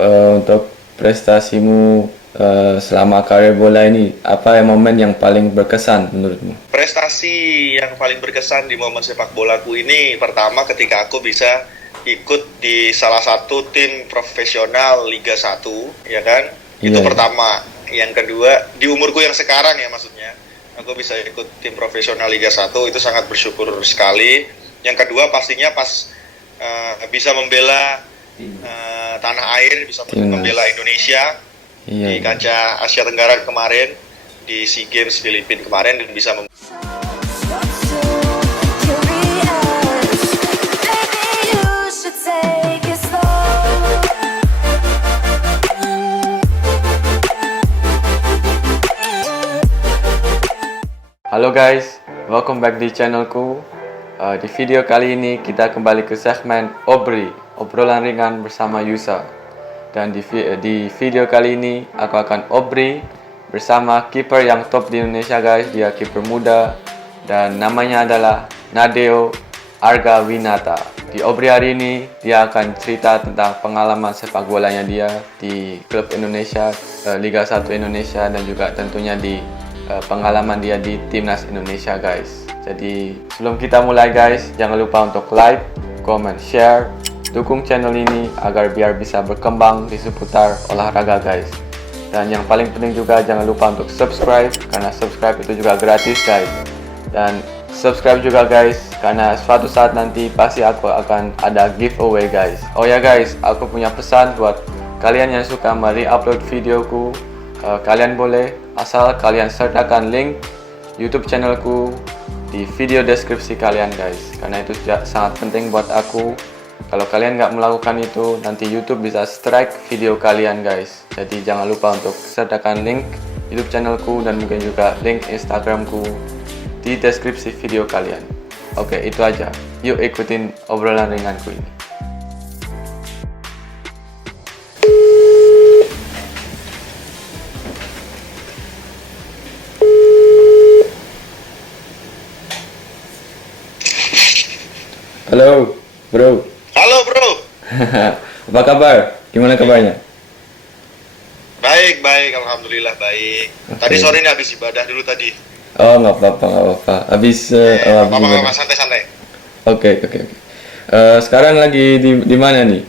untuk prestasimu selama karir bola ini, apa momen yang paling berkesan menurutmu? Prestasi yang paling berkesan di momen sepak bolaku ini pertama ketika aku bisa ikut di salah satu tim profesional Liga 1, ya kan? Itu Iya, iya. pertama. Yang kedua, di umurku yang sekarang ya maksudnya, aku bisa ikut tim profesional Liga 1 itu sangat bersyukur sekali. Yang kedua pastinya pas bisa membela tanah air, bisa membela Timnas. Indonesia Iya, di iya. kancah Asia Tenggara kemarin, di SEA Games Filipina kemarin, dan bisa Halo guys, welcome back di channelku. Di video kali ini kita kembali ke segmen Obri, obrolan ringan bersama Yusa. Dan di video kali ini aku akan obri bersama kiper yang top di Indonesia guys. Dia kiper muda dan namanya adalah Nadeo Argawinata. Di obri hari ini dia akan cerita tentang pengalaman sepak bolanya dia di klub Indonesia, Liga 1 Indonesia, dan juga tentunya di pengalaman dia di timnas Indonesia guys. Jadi sebelum kita mulai guys, jangan lupa untuk like, comment, share, dukung channel ini agar biar bisa berkembang di seputar olahraga guys. Dan yang paling penting juga jangan lupa untuk subscribe, karena subscribe itu juga gratis guys. Dan subscribe juga guys, karena suatu saat nanti pasti aku akan ada giveaway guys. Oh ya guys, aku punya pesan buat kalian yang suka upload videoku. Kalian boleh asal kalian sertakan link YouTube channelku di video deskripsi kalian guys, karena itu sangat penting buat aku. Kalau kalian nggak melakukan itu, nanti YouTube bisa strike video kalian guys. Jadi jangan lupa untuk sertakan link YouTube channelku dan mungkin juga link Instagramku di deskripsi video kalian. Oke, itu aja. Yuk ikutin obrolan ringanku ini. Halo, bro. Halo bro. Apa kabar? Gimana kabarnya? Baik, baik, alhamdulillah baik. Tadi Oke. sore ini habis ibadah dulu tadi. Oh, nggak apa-apa, nggak apa-apa. Habis, habis gimana? Apa-apa, santai-santai. Oke, oke, oke. Sekarang lagi di mana nih?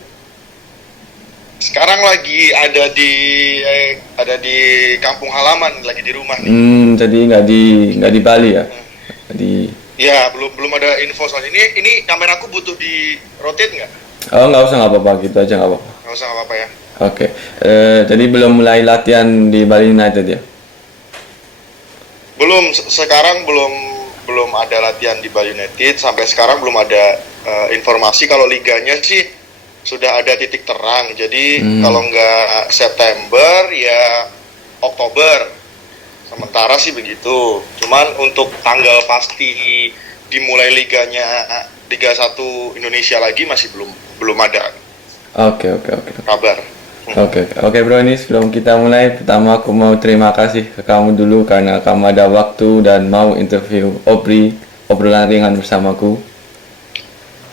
Sekarang lagi ada di kampung halaman, lagi di rumah nih. Jadi nggak di Bali ya? Di Ya, belum ada info soal ini kameraku butuh di rotate nggak? Oh, nggak usah, nggak apa-apa, gitu aja nggak apa-apa. Nggak usah, nggak apa-apa ya. Oke. Jadi belum mulai latihan di Bali United ya? Sekarang belum ada latihan di Bali United. Sampai sekarang belum ada informasi kalau liganya sih sudah ada titik terang. Jadi kalau nggak September ya Oktober. Sementara sih begitu. Cuman untuk tanggal pasti dimulai Liga 1 Indonesia lagi masih belum ada Oke, oke, oke. kabar. Oke, oke bro, ini sebelum kita mulai, pertama aku mau terima kasih ke kamu dulu karena kamu ada waktu dan mau interview obrolan ringan bersamaku.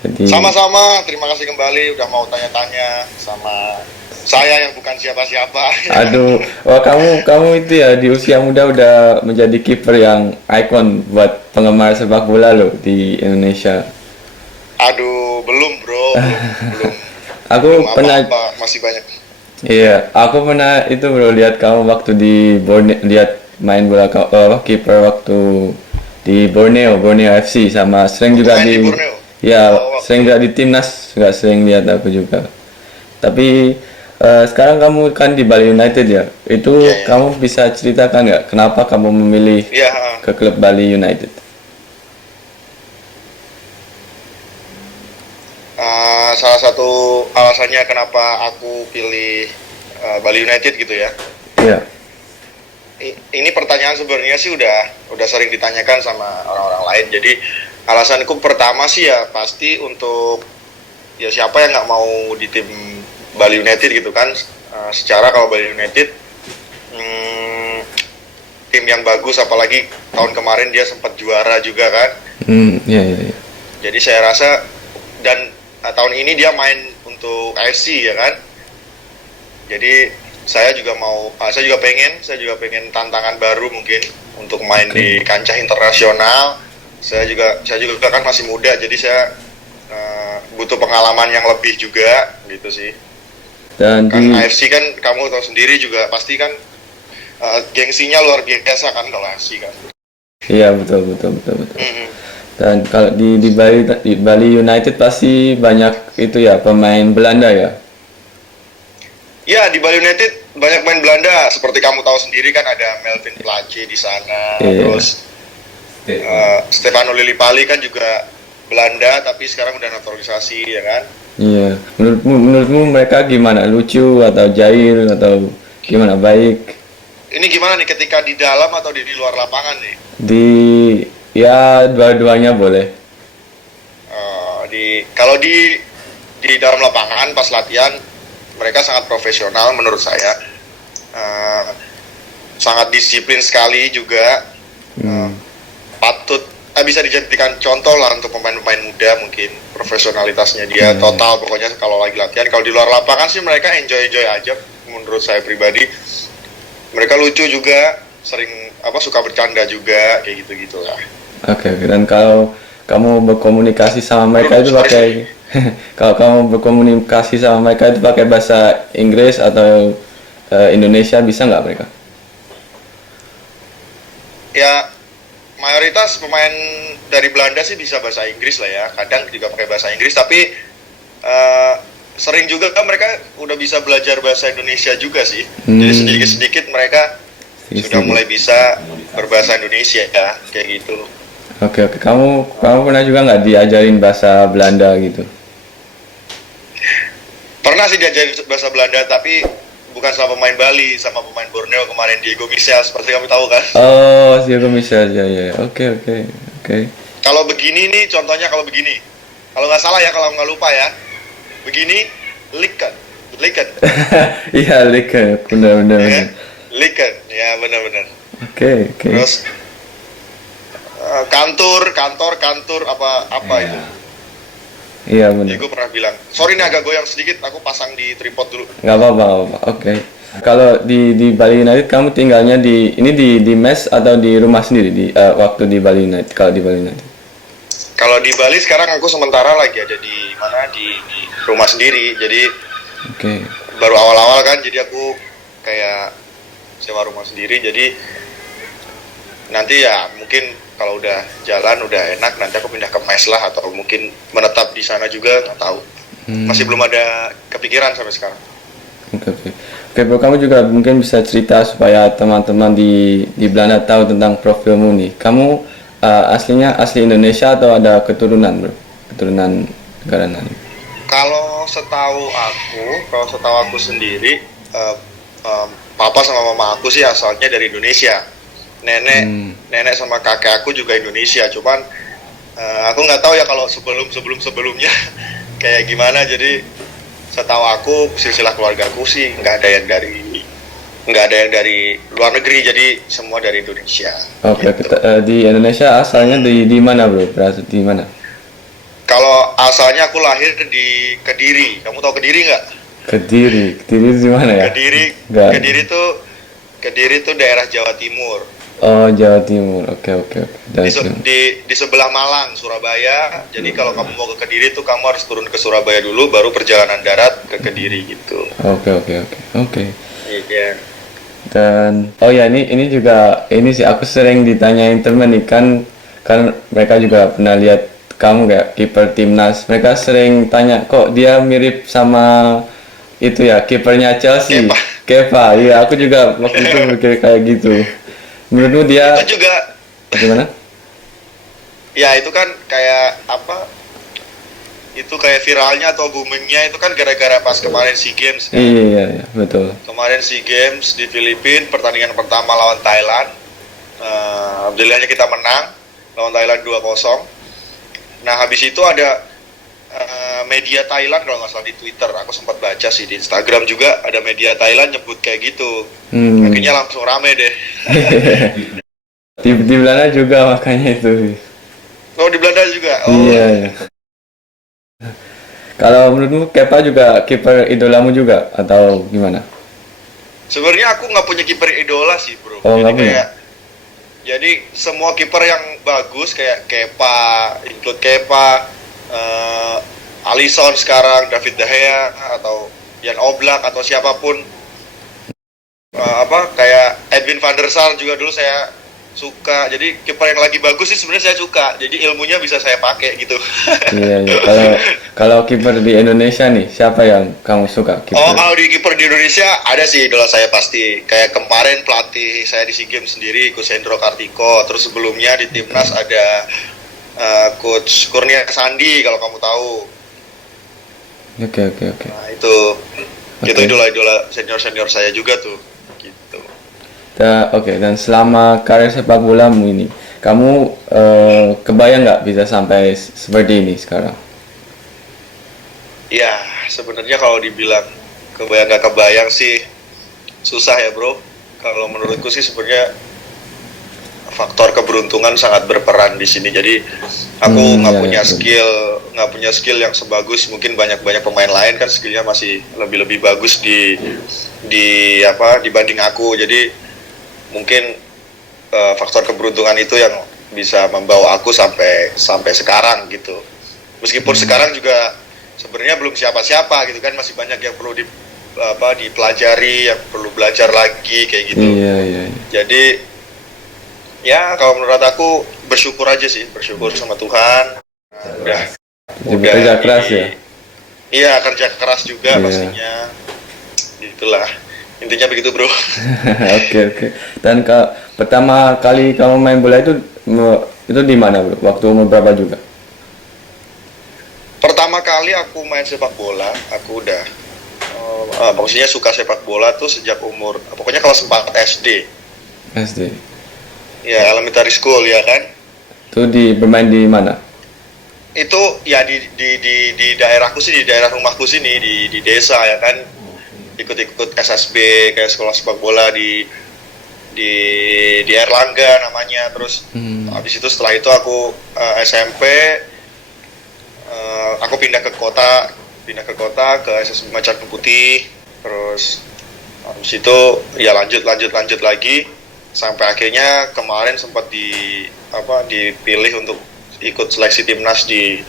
Jadi, Sama-sama, terima kasih kembali udah mau tanya-tanya sama saya yang bukan siapa-siapa. aduh, wah kamu itu ya di usia muda udah menjadi kiper yang ikon buat penggemar sepak bola loh di Indonesia. Aduh, belum bro, belum Aku belum pernah, apa-apa, masih banyak. iya, aku pernah itu bro lihat kamu waktu di Borneo, lihat main bola kiper waktu di Borneo FC sama sering Waktu juga main di di, Borneo. ya Oh, sering juga di timnas juga sering lihat aku juga. Tapi sekarang kamu kan di Bali United ya, itu iya, iya. kamu bisa ceritakan nggak kenapa kamu memilih Iya, ke klub Bali United? salah satu alasannya kenapa aku pilih Bali United gitu ya. Iya, Ini pertanyaan sebenarnya sih udah sering ditanyakan sama orang-orang lain. Jadi alasanku pertama sih ya pasti untuk ya siapa yang nggak mau di tim Bali United gitu kan. Secara kalau Bali United tim yang bagus, apalagi tahun kemarin dia sempat juara juga kan. iya, iya, iya. Jadi saya rasa dan tahun ini dia main untuk AFC ya kan. Jadi saya juga saya juga pengen tantangan baru mungkin untuk main di kancah internasional. Saya juga kan masih muda, jadi saya butuh pengalaman yang lebih juga gitu sih. Dan Kan AFC kan kamu tahu sendiri juga pasti kan gengsinya luar biasa kan kalau AFC kan. iya betul betul betul betul. Mm-mm. Dan kalau di Bali United pasti banyak itu ya pemain Belanda ya. Ya, di Bali United banyak main Belanda, seperti kamu tahu sendiri kan ada Melvin Place di sana, Iya. terus Stefano Lillipali kan juga Belanda tapi sekarang udah naturalisasi ya kan. Iya. Menurutmu mereka gimana? Lucu atau jahil atau gimana? Baik Ini gimana nih ketika di dalam atau di luar lapangan nih? di ya dua-duanya boleh. Kalau di dalam lapangan pas latihan mereka sangat profesional menurut saya. Sangat disiplin sekali juga. Patut bisa dijadikan contoh lah untuk pemain-pemain muda, mungkin profesionalitasnya dia total pokoknya kalau lagi latihan. Kalau di luar lapangan sih mereka enjoy aja menurut saya pribadi. Mereka lucu juga, sering suka bercanda juga kayak gitu lah. Oke. Dan kalau kamu berkomunikasi sama mereka itu pakai kalau kamu berkomunikasi sama mereka itu pakai bahasa Inggris atau Indonesia, bisa nggak mereka? Ya, mayoritas pemain dari Belanda sih bisa bahasa Inggris lah ya, kadang juga pakai bahasa Inggris, tapi sering juga kan mereka udah bisa belajar bahasa Indonesia juga sih. Jadi sedikit-sedikit mereka sudah mulai bisa berbahasa Indonesia ya, kayak gitu. Oke. Kamu pernah juga nggak diajarin bahasa Belanda gitu? Pernah sih diajarin bahasa Belanda, tapi bukan sama pemain Bali, sama pemain Borneo kemarin, Diego Michel, seperti kamu tahu kan. Oh, Diego Michel, ya. Oke. Kalau begini nih, contohnya kalau begini, kalau nggak salah ya, kalau nggak lupa ya, begini, liken. Iya, Liken, benar. Ya, liken, ya benar-benar. Oke. Terus kantor apa itu? Iya benar. Diego pernah bilang, sorry nih agak goyang sedikit, aku pasang di tripod dulu. Nggak apa-apa. Oke. Kalau di Bali United kamu tinggalnya di mes atau di rumah sendiri waktu di Bali United? Kalau di Bali United? Kalau di Bali sekarang aku sementara lagi ada di mana di rumah sendiri. Jadi baru awal-awal kan, jadi aku kayak sewa rumah sendiri. Jadi nanti ya mungkin kalau udah jalan udah enak, nanti aku pindah ke mes lah atau mungkin menetap di sana juga, nggak tahu. Masih belum ada kepikiran sampai sekarang. Oke, bro, kamu juga mungkin bisa cerita supaya teman-teman di Belanda tahu tentang profilmu nih. Kamu aslinya asli Indonesia atau ada keturunan, bro? Keturunan negara lain? Kalau setahu aku sendiri, papa sama mama aku sih asalnya dari Indonesia. Nenek sama kakek aku juga Indonesia. Cuman aku nggak tahu ya kalau sebelumnya kayak gimana. Jadi setahu aku silsilah keluarga aku sih nggak ada yang dari luar negeri. Jadi semua dari Indonesia. Oke, gitu. Di Indonesia asalnya di mana, bro? Berasal di mana? Kalau asalnya aku lahir di Kediri. Kamu tahu Kediri nggak? Kediri di mana ya? Kediri tuh daerah Jawa Timur. Oh, Jawa Timur. Oke. Di sebelah Malang, Surabaya. Jadi kalau kamu mau ke Kediri tuh kamu harus turun ke Surabaya dulu, baru perjalanan darat ke Kediri gitu. Oke. Iya. Dan ini juga sih aku sering ditanyain temen nih kan mereka juga pernah lihat kamu kayak kiper timnas. Mereka sering tanya kok dia mirip sama itu ya kipernya Chelsea, Kepa. Iya, aku juga waktu itu mikir kayak gitu. Menurutmu dia itu juga gimana? Ya itu kan kayak apa? Itu kayak viralnya atau boomingnya itu kan gara-gara pas kemarin SEA Games kan? Iya, betul. Kemarin SEA Games di Filipina, pertandingan pertama lawan Thailand. Alhamdulillahnya kita menang lawan Thailand 2-0. Nah habis itu ada media Thailand kalau nggak salah di Twitter, aku sempat baca sih di Instagram juga ada media Thailand nyebut kayak gitu. Akhirnya langsung rame deh. Di Belanda juga makanya itu. Oh di Belanda juga? Oh. Iya. Kalau menurutmu Kepa juga kiper idolamu juga atau gimana? Sebenarnya aku nggak punya kiper idola sih bro. Oh, Jadi nggak punya? kayak, jadi semua kiper yang bagus kayak Kepa, include Kepa, Alisson sekarang, David De Gea atau Jan Oblak atau siapapun, apa kayak Edwin van der Sar juga dulu saya suka. Jadi kiper yang lagi bagus sih sebenarnya saya suka. Jadi ilmunya bisa saya pakai gitu. Iya, iya. Kalau kiper di Indonesia nih, siapa yang kamu suka Oh, kiper? kalau di kiper di Indonesia ada sih idola saya pasti. Kayak kemarin pelatih saya di SEA Games sendiri, Coach Hendro Kartiko. Terus sebelumnya di timnas ada Coach Kurnia Sandi kalau kamu tahu. Oke, oke, oke. Nah, itu Oke. idola-idola senior-senior saya juga tuh. Gitu. Oke, dan selama karir sepak bolamu ini, kamu kebayang nggak bisa sampai seperti ini sekarang? Ya, sebenarnya kalau dibilang kebayang nggak kebayang sih susah ya, Bro. Kalau menurutku sih sebenarnya faktor keberuntungan sangat berperan di sini. Jadi aku nggak Iya, punya iya, betul. nggak punya skill yang sebagus mungkin banyak pemain lain kan skillnya masih lebih bagus di apa dibanding aku. Jadi mungkin faktor keberuntungan itu yang bisa membawa aku sampai sekarang gitu. Meskipun sekarang juga sebenarnya belum siapa-siapa gitu kan, masih banyak yang perlu dipelajari, yang perlu belajar lagi kayak gitu. Iya, iya, iya. Jadi ya kalau menurut aku bersyukur aja sih, bersyukur sama Tuhan. Udah Jadi bekerja keras ya? Iya, kerja keras juga Iya. pastinya. Itulah intinya begitu bro. Oke, oke. Dan pertama kali kamu main bola itu di mana, bro? Waktu umur berapa juga? Pertama kali aku main sepak bola, aku udah maksudnya suka sepak bola tuh sejak umur pokoknya kelas 4 SD. SD. Ya, elementary school ya kan. Itu bermain di mana? Itu ya di daerahku sih, di daerah rumahku sini, di desa ya kan. Ikut-ikut SSB kayak sekolah sepak bola di Erlangga namanya. Terus habis itu setelah itu aku SMP, aku pindah ke kota ke SSB Macan Putih. Terus habis itu ya lanjut lagi sampai akhirnya kemarin sempat dipilih untuk ikut seleksi timnas di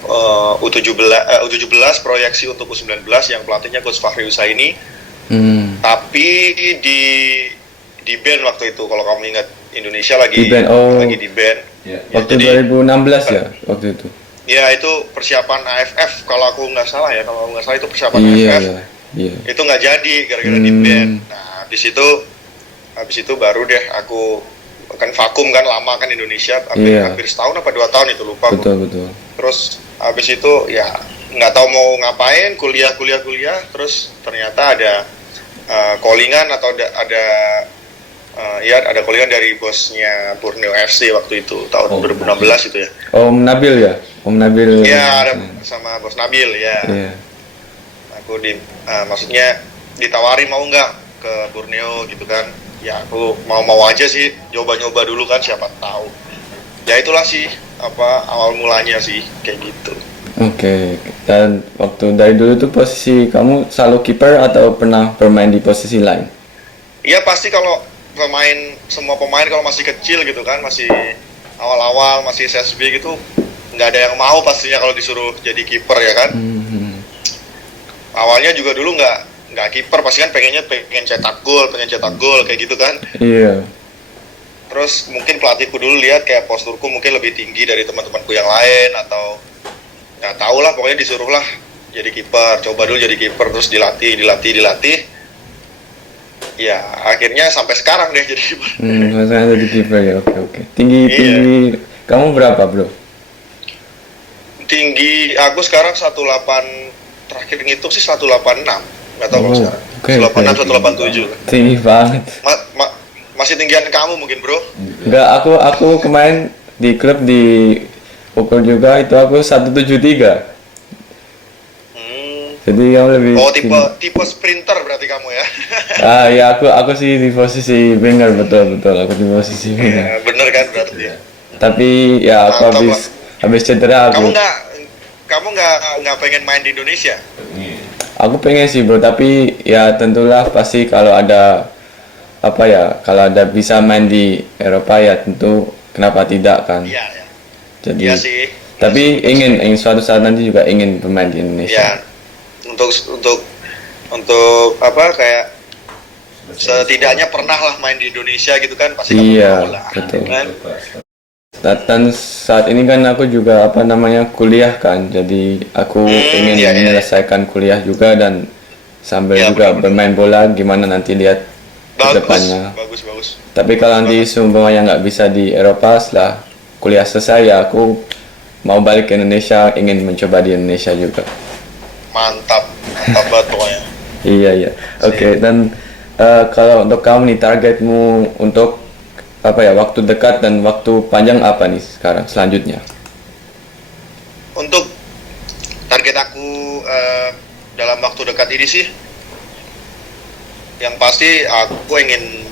U17 proyeksi untuk U19 yang pelatihnya Coach Fahri Husaini. Tapi di band waktu itu kalau kamu ingat Indonesia lagi di band. Ya, waktu jadi, 2016 ya waktu itu. Ya itu persiapan AFF kalau aku nggak salah itu persiapan AFF. Iya. Itu nggak jadi gara-gara di band. Nah habis itu baru deh aku kan vakum kan lama kan Indonesia hampir setahun apa 2 tahun itu lupa. Betul. Terus habis itu ya nggak tahu mau ngapain, kuliah terus ternyata ada callingan atau ada callingan dari bosnya Borneo FC waktu itu tahun 2016 itu ya. Om Nabil ya? Om Nabil. Iya, ada sama Bos Nabil ya. Iya. Aku maksudnya ditawarin mau nggak ke Borneo gitu kan. Ya aku mau aja sih, nyoba dulu kan siapa tahu. Ya itulah sih awal mulanya sih kayak gitu. Oke. Dan waktu dari dulu tuh posisi kamu selalu kiper atau pernah bermain di posisi lain? Iya pasti kalau semua pemain kalau masih kecil gitu kan, masih awal-awal masih SSB gitu, nggak ada yang mau pastinya kalau disuruh jadi kiper ya kan. Awalnya juga dulu nggak kiper, pasti kan pengen cetak gol kayak gitu kan. Iya. Terus mungkin pelatihku dulu lihat kayak posturku mungkin lebih tinggi dari teman-temanku yang lain atau nggak tahu lah, pokoknya disuruh lah jadi kiper, coba dulu jadi kiper, terus dilatih. Ya akhirnya sampai sekarang deh jadi kiper. Sekarang jadi kiper ya, oke. Tinggi kamu berapa bro? Tinggi aku sekarang 18, terakhir ngitung sih 186. Nggak tahu kalau sekarang. 186, 187. Tinggi banget. Masih tinggian kamu mungkin bro? Enggak, aku kemarin di klub di ukur juga itu aku 173. Jadi kamu lebih. Oh tipe sprinter berarti kamu ya? Ya aku sih di posisi winger, betul aku di posisi winger. Ya, bener kan berarti. Tapi ya aku habis cedera aku. Kamu nggak pengen main di Indonesia? Aku pengen sih bro, tapi ya tentulah pasti kalau ada apa ya, kalau ada bisa main di Eropa ya tentu kenapa tidak kan. Iya, ya. Jadi Iya sih. tapi ingin suatu saat nanti juga ingin bermain di Indonesia. Ya, untuk apa kayak setidaknya pernah lah main di Indonesia gitu kan, pasti kamu Iya, mau lah, betul. kan? Dan saat ini kan aku juga apa namanya kuliah kan, jadi aku ingin iya, iya. menyelesaikan kuliah juga dan sambil Iya, juga benar-benar. bermain bola gimana nanti lihat ke Bagus, depannya. bagus. Tapi kalau nanti semuanya nggak bisa di Eropa setelah kuliah selesai ya aku mau balik ke Indonesia, ingin mencoba di Indonesia juga. Mantap banget pokoknya. Iya. Oke, dan kalau untuk kamu nih targetmu untuk apa ya waktu dekat dan waktu panjang apa nih sekarang selanjutnya? Untuk target aku dalam waktu dekat ini sih, yang pasti aku ingin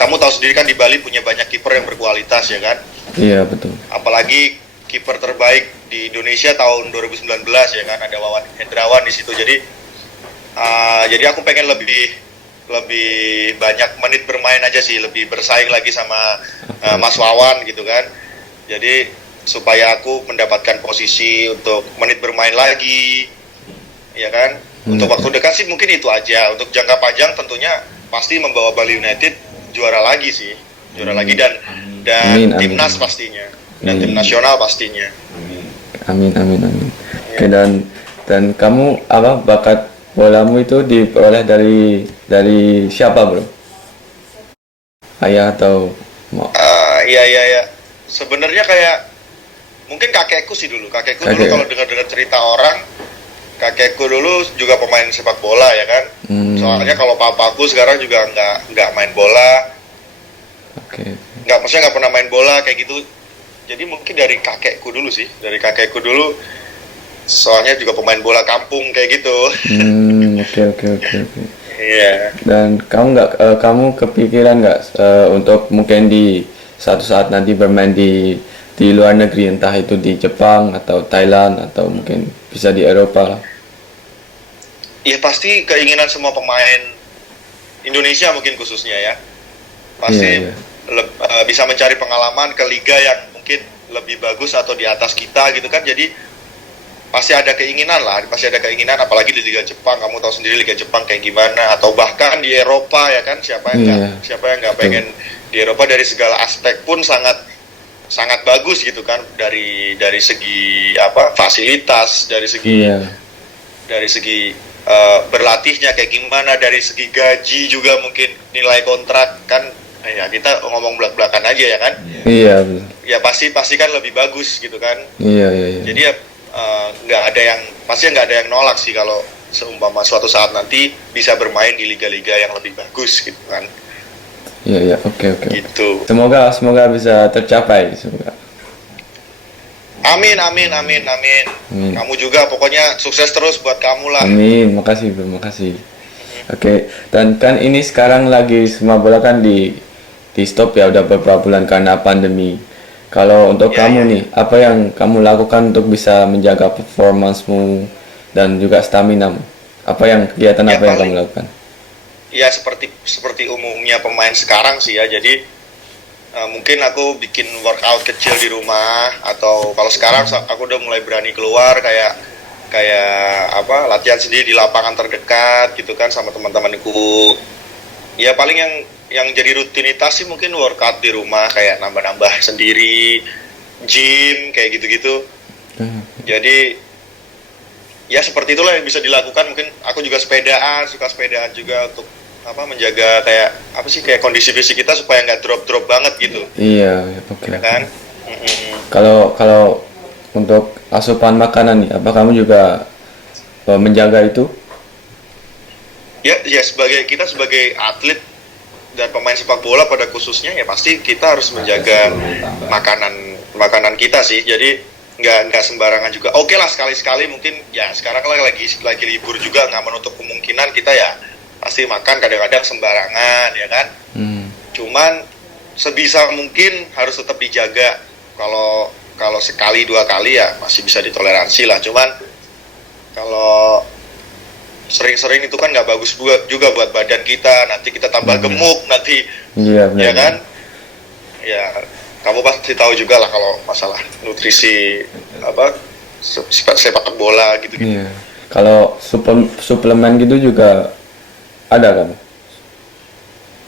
kamu tahu sendiri kan di Bali punya banyak kiper yang berkualitas ya kan. Iya betul. Apalagi kiper terbaik di Indonesia tahun 2019 ya kan, ada Wawan Hendrawan di situ. Jadi aku pengen lebih banyak menit bermain aja sih, lebih bersaing lagi sama Mas Wawan gitu kan. Jadi supaya aku mendapatkan posisi untuk menit bermain lagi ya kan. Untuk waktu dekat sih mungkin itu aja. Untuk jangka panjang tentunya pasti membawa Bali United juara lagi sih, juara lagi dan Amin. timnas pastinya, dan tim nasional pastinya. Amin. Oke, dan kamu apa bakat bolamu itu diperoleh dari siapa bro? Ayah atau Iya. Sebenarnya kayak mungkin kakekku sih dulu. Kakekku dulu kalau dengar cerita orang, kakekku dulu juga pemain sepak bola ya kan. Soalnya kalau papaku sekarang juga nggak main bola. Oke. Maksudnya nggak pernah main bola kayak gitu. Jadi mungkin dari kakekku dulu sih, soalnya juga pemain bola kampung kayak gitu. Oke. Iya. Dan kamu kepikiran nggak untuk mungkin di suatu saat nanti bermain di luar negeri, entah itu di Jepang atau Thailand atau mungkin bisa di Eropa? Ya pasti keinginan semua pemain Indonesia mungkin khususnya ya. Pasti Iya. Bisa mencari pengalaman ke liga yang mungkin lebih bagus atau di atas kita gitu kan. Jadi pasti ada keinginan apalagi di Liga Jepang. Kamu tahu sendiri Liga Jepang kayak gimana, atau bahkan di Eropa ya kan, siapa yang nggak pengen di Eropa. Dari segala aspek pun sangat bagus gitu kan, dari segi apa fasilitas, dari segi berlatihnya kayak gimana, dari segi gaji juga, mungkin nilai kontrak kan. Ya kita ngomong belak-belakan aja ya kan. Iya. Ya pasti kan lebih bagus gitu kan. Iya. Jadi ya nggak ada yang nolak sih kalau seumpama suatu saat nanti bisa bermain di liga-liga yang lebih bagus gitu kan. Iya. Oke. Gitu. Semoga bisa tercapai. Semoga. Amin. Kamu juga pokoknya sukses terus buat kamu lah. Amin. Makasih bro, makasih. Oke, dan kan ini sekarang lagi semua bola kan di stop ya, udah beberapa bulan karena pandemi. Kalau untuk kamu nih, apa yang kamu lakukan untuk bisa menjaga performansmu dan juga stamina? Kegiatan apa yang kamu lakukan? Ya seperti umumnya pemain sekarang sih ya. Jadi mungkin aku bikin workout kecil di rumah, atau kalau sekarang aku udah mulai berani keluar kayak latihan sendiri di lapangan terdekat gitu kan sama teman-temanku. Ya paling yang jadi rutinitas sih mungkin workout di rumah, kayak nambah-nambah sendiri, gym kayak gitu-gitu. Jadi ya seperti itulah yang bisa dilakukan. Mungkin aku juga suka sepedaan juga untuk menjaga kayak kondisi fisik kita supaya nggak drop banget gitu. Iya, oke. Ya kan? Kalau untuk asupan makanan nih, apa kamu juga menjaga itu? Ya kita sebagai atlet dan pemain sepak bola pada khususnya ya pasti kita harus menjaga makanan kita sih. Jadi nggak sembarangan juga. Oke lah, sekali-sekali mungkin ya, sekarang lagi libur juga, nggak menutup kemungkinan kita ya pasti makan kadang-kadang sembarangan ya kan. Cuman sebisa mungkin harus tetap dijaga. Kalau sekali dua kali ya masih bisa ditoleransi lah. Cuman Kalau sering-sering itu kan nggak bagus juga buat badan kita, nanti kita tambah gemuk nanti, Iya, benar. ya kan? Ya, kamu pasti tahu juga lah kalau masalah nutrisi apa sepak bola gitu. Iya. Kalau suplemen gitu juga ada kan?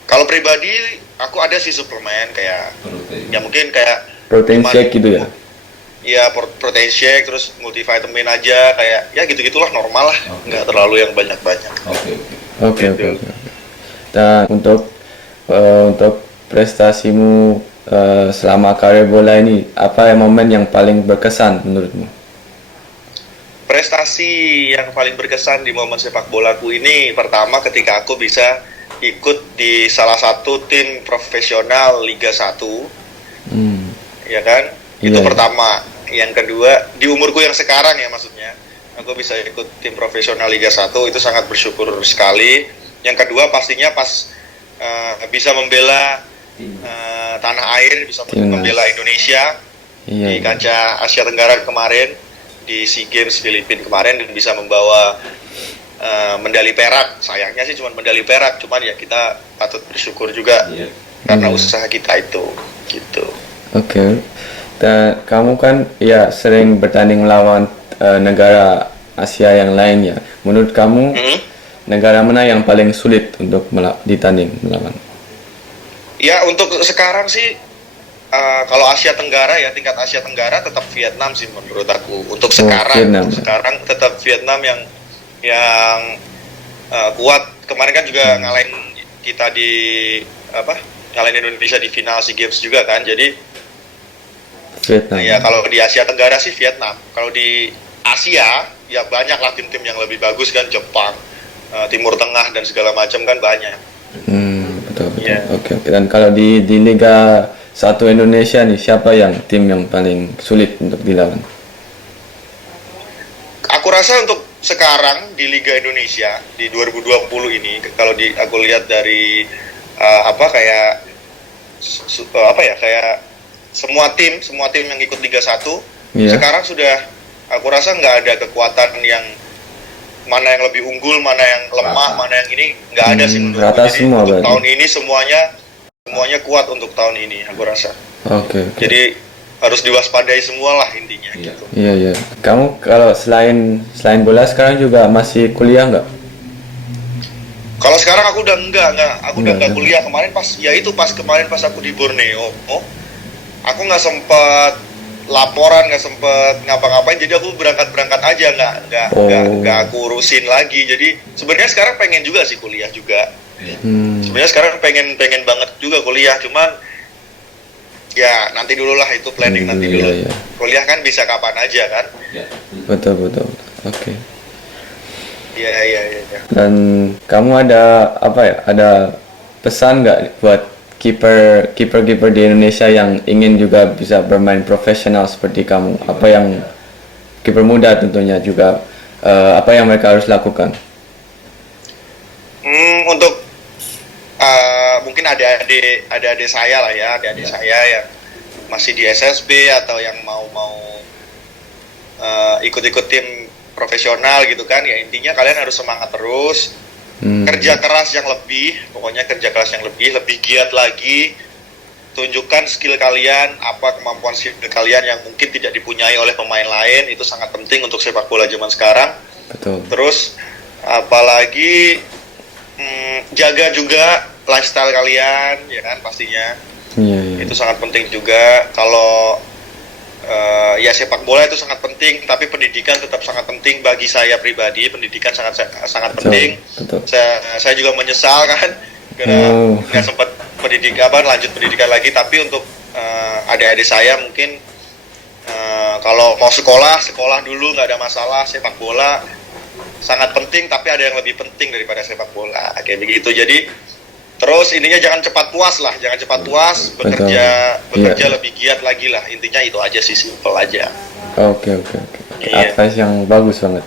Kalau pribadi aku ada sih suplemen kayak ya mungkin kayak Protein cuman- shake gitu ya? ya protein shake, terus multivitamin aja, kayak ya gitu-gitulah, normal lah, nggak terlalu yang banyak-banyak. Oke, oke, oke. Dan untuk prestasimu selama karir bola ini, apa yang momen yang paling berkesan menurutmu? Prestasi yang paling berkesan di momen sepak bolaku ini, pertama ketika aku bisa ikut di salah satu tim profesional Liga 1, ya kan? Itu Iya. pertama. Yang kedua, di umurku yang sekarang ya maksudnya, aku bisa ikut tim profesional Liga 1, itu sangat bersyukur sekali. Yang kedua pastinya pas bisa membela tanah air, bisa Timnas. membela Indonesia Iya, di iya. kancah Asia Tenggara kemarin, di SEA Games Filipina kemarin, dan bisa membawa medali perak. Sayangnya sih cuma medali perak, cuman ya kita patut bersyukur juga karena Iya. usaha kita itu gitu. Oke. Dan kamu kan ya sering bertanding melawan negara Asia yang lain ya. Menurut kamu negara mana yang paling sulit untuk ditanding melawan? Ya untuk sekarang sih kalau Asia Tenggara ya, tingkat Asia Tenggara tetap Vietnam sih menurut aku. Untuk sekarang, Vietnam. untuk sekarang tetap Vietnam yang kuat. Kemarin kan juga ngalahin kita di ngalahin Indonesia di final SEA Games juga kan. Jadi Vietnam. ya kalau di Asia Tenggara sih Vietnam. Kalau di Asia ya banyak lah tim-tim yang lebih bagus kan, Jepang, Timur Tengah dan segala macam kan banyak. Betul, betul. Iya. Oke, oke. Dan kalau di Liga 1 Indonesia nih, siapa yang tim yang paling sulit untuk dilawan? Aku rasa untuk sekarang di Liga Indonesia di 2020 ini, kalau aku lihat dari kayak kayak semua tim yang ikut Liga 1 Iya. sekarang sudah, aku rasa nggak ada kekuatan yang mana yang lebih unggul, mana yang lemah, mana yang ini, nggak ada sih menurutku. rata Jadi semua untuk berarti. tahun ini semuanya kuat untuk tahun ini, aku rasa. Oke, oke. Jadi harus diwaspadai semua lah intinya. Gitu. Iya, iya. Kamu kalau selain bola sekarang juga masih kuliah nggak? Kalau sekarang aku udah aku udah Enggak, nggak kuliah. Kemarin pas aku di Borneo, aku nggak sempet laporan, nggak sempet ngapa-ngapain, jadi aku berangkat aja, nggak aku urusin lagi. Jadi sebenarnya sekarang pengen juga sih kuliah juga. Sebenarnya sekarang pengen banget juga kuliah, cuman ya nanti dulu lah, itu planning nanti dulu. Iya. Kuliah kan bisa kapan aja kan. Betul, betul. Oke. Iya. Dan kamu ada ada pesan nggak buat kiper di Indonesia yang ingin juga bisa bermain profesional seperti kamu? Apa yang kiper muda tentunya juga apa yang mereka harus lakukan? Untuk mungkin ada adik saya lah ya, adik saya yang masih di SSB atau yang mau ikut-ikut tim profesional gitu kan, ya intinya kalian harus semangat terus, kerja keras yang lebih, pokoknya kerja keras yang lebih giat lagi, tunjukkan skill kalian, apa kemampuan skill kalian yang mungkin tidak dipunyai oleh pemain lain. Itu sangat penting untuk sepak bola zaman sekarang. Betul. Terus apalagi jaga juga lifestyle kalian, ya kan, pastinya. Iya. Itu sangat penting juga. Kalau ya sepak bola itu sangat penting, tapi pendidikan tetap sangat penting bagi saya pribadi. Pendidikan sangat penting. Betul. Saya juga menyesal kan karena nggak sempat lanjut pendidikan lagi. Tapi untuk adik-adik saya mungkin kalau mau sekolah dulu, nggak ada masalah. Sepak bola sangat penting, tapi ada yang lebih penting daripada sepak bola, kayak begitu. Jadi terus intinya jangan cepat puas, bekerja lebih giat lagi lah, intinya itu aja sih, simple aja. Oke. Iya. Advice yang bagus banget.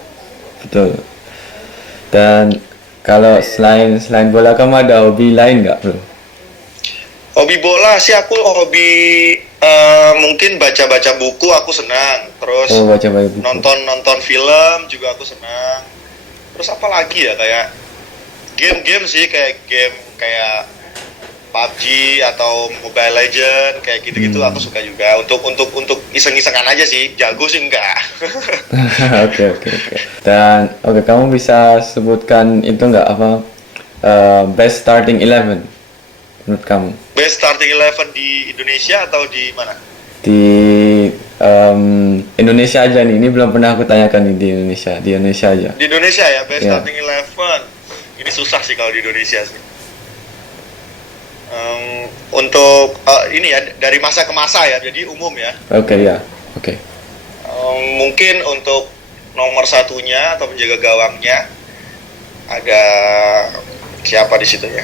Betul. Dan kalau selain bola, kamu ada hobi lain nggak, bro? Hobi bola sih aku hobi mungkin baca-baca buku aku senang. Terus Oh, baca buku. nonton film juga aku senang. Terus apa lagi ya, kayak game-game sih, kayak game kayak PUBG atau Mobile Legend kayak gitu-gitu aku suka juga. Untuk iseng-isengan aja sih. Jago sih enggak. Oke. Dan oke, kamu bisa sebutkan itu nggak apa best starting 11 menurut kamu Best starting 11 di Indonesia atau di mana? di Indonesia aja nih. Ini belum pernah aku tanyakan nih di Indonesia aja. Di Indonesia ya, best Ya. starting 11. Ini susah sih kalau di Indonesia sih. Untuk ini ya, dari masa ke masa ya, jadi umum ya. Oke ya, oke. Mungkin untuk nomor satunya atau penjaga gawangnya ada siapa di situ ya?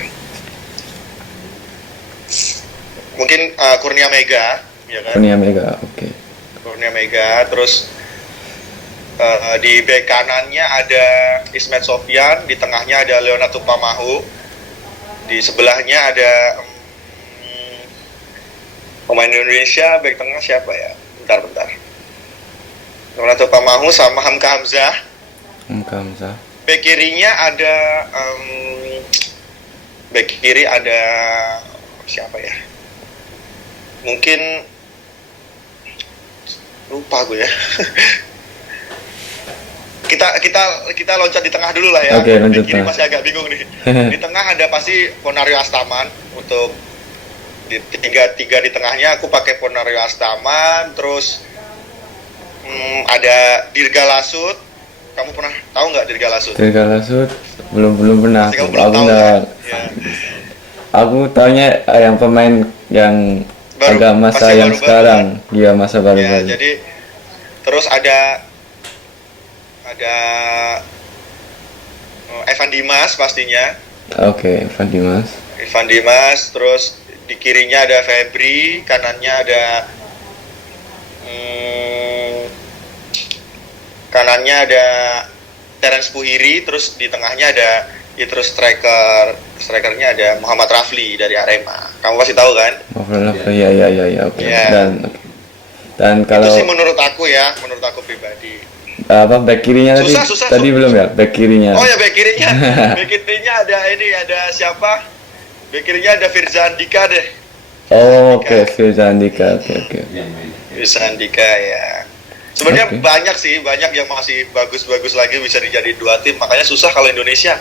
Mungkin Kurnia Mega, ya kan? Kurnia Mega, oke. Kurnia Mega. Terus di bek kanannya ada Ismet Sofyan, di tengahnya ada Leonardo Pamahu, di sebelahnya ada pemain Indonesia bek tengah siapa ya? Bentar. Leonardo Pamahu sama Hamka Hamzah. Hamzah. Bek kirinya ada bek kiri ada siapa ya? Mungkin lupa gue ya. kita loncat di tengah dulu lah ya. Oke, loncat Bek kiri tengah. masih agak bingung nih. Di tengah ada pasti Ponario Astaman. Untuk di tiga di tengahnya aku pakai Ponario Astaman. Terus ada Dirga Lasut. Kamu pernah tahu nggak Dirga Lasut? Dirga Lasut belum pernah. Pasti kamu belum tahu nggak. kan? Ya. Aku taunya yang pemain yang Baru, agak masa pasti yang baru-baru sekarang. Iya, masa Ya, baru-baru. jadi terus ada Evan Dimas pastinya. Oke, Evan Dimas. Evan Dimas, terus di kirinya ada Febri, kanannya ada Terence Puhiri, terus di tengahnya ada terus strikernya ada Muhammad Rafli dari Arema. Kamu pasti tahu kan? Iya, oke. Iya. Dan kalau Itu sih menurut aku pribadi. apa back kirinya tadi Susah. tadi belum ya back kirinya. Oh ya, bek kirinya. Bek kirinya ada siapa? Bek kirinya ada Firza Andika deh. Oh, oke, Firza Andika. Oke. Firza Andika ya. Sebenarnya Oke. banyak yang masih bagus-bagus lagi bisa dijadiin 2 tim. Makanya susah kalau Indonesia.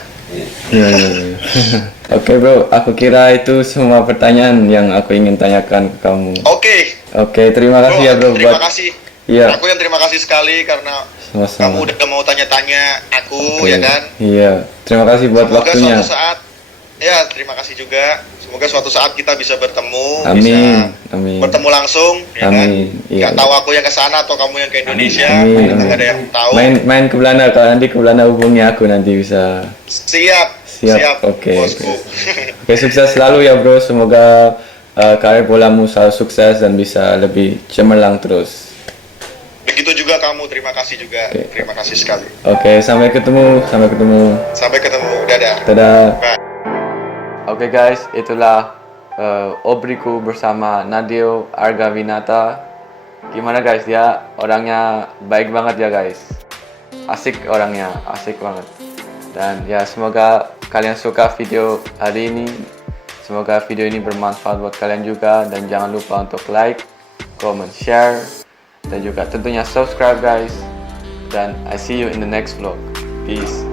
Iya. Oke, bro, aku kira itu semua pertanyaan yang aku ingin tanyakan ke kamu. Oke. Oke, terima kasih ya, bro. Terima kasih. Iya, Aku yang terima kasih sekali karena kamu sama-sama. udah mau tanya-tanya aku, Oke. ya kan? Iya, terima kasih buat Semoga waktunya. suatu saat, ya terima kasih juga. Semoga suatu saat kita bisa bertemu, Amin. bertemu langsung, ya Amin. kan? Iya. Nggak tahu aku yang ke sana atau kamu yang ke Indonesia, Amin. kita nggak ada yang tahu. Main ke Belanda, kalau nanti ke Belanda hubungi aku nanti bisa. Siap. Oke. Bosku. Oke, sukses selalu ya, bro. Semoga karir bolamu selalu sukses dan bisa lebih cemerlang terus. Begitu juga kamu, terima kasih juga. Oke. Terima kasih sekali. Oke, sampai ketemu. Sampai ketemu, dadah. Dadah. Bye. Oke guys, itulah obriku bersama Nadeo Argawinata. Gimana guys, dia orangnya baik banget ya guys. Asik orangnya, asik banget. Dan ya semoga kalian suka video hari ini. Semoga video ini bermanfaat buat kalian juga. Dan jangan lupa untuk like, comment, share. Dan juga tentunya subscribe guys. Dan I see you in the next vlog. Peace.